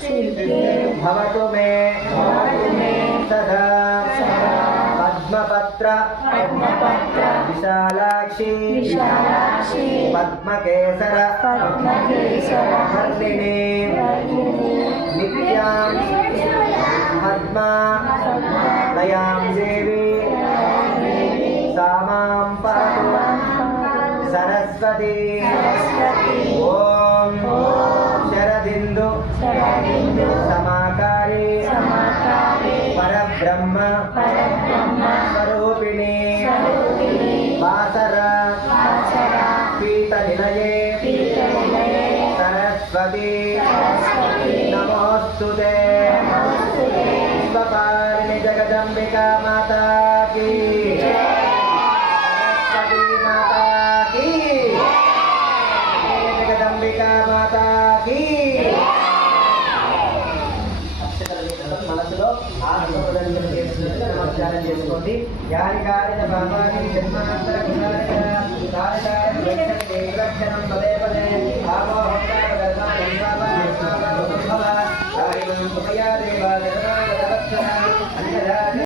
सिद्धिर्भवतु मे सदा पद्मपत्र विशालाक्षी पद्मकेसर हर्षिणी नित्यां पद्मा दयां देवी सामां पातु सरस्वती ओम शरदिंदु समाकारी परब्रह्म स्वरूपिणी वासरा पीतनिलये सरस्वती नमोस्तुते स्वपारिणि जगदम्बिका माता की सरस्वती माता की जगदम्बिका माता की మనసులో ఆత్మప్రదర్శన చేసుకుంటే నమస్కారం చేసుకోండి. యాని కార్య బాబాకి జన్మాంతర కులారిక కార్య లక్షణం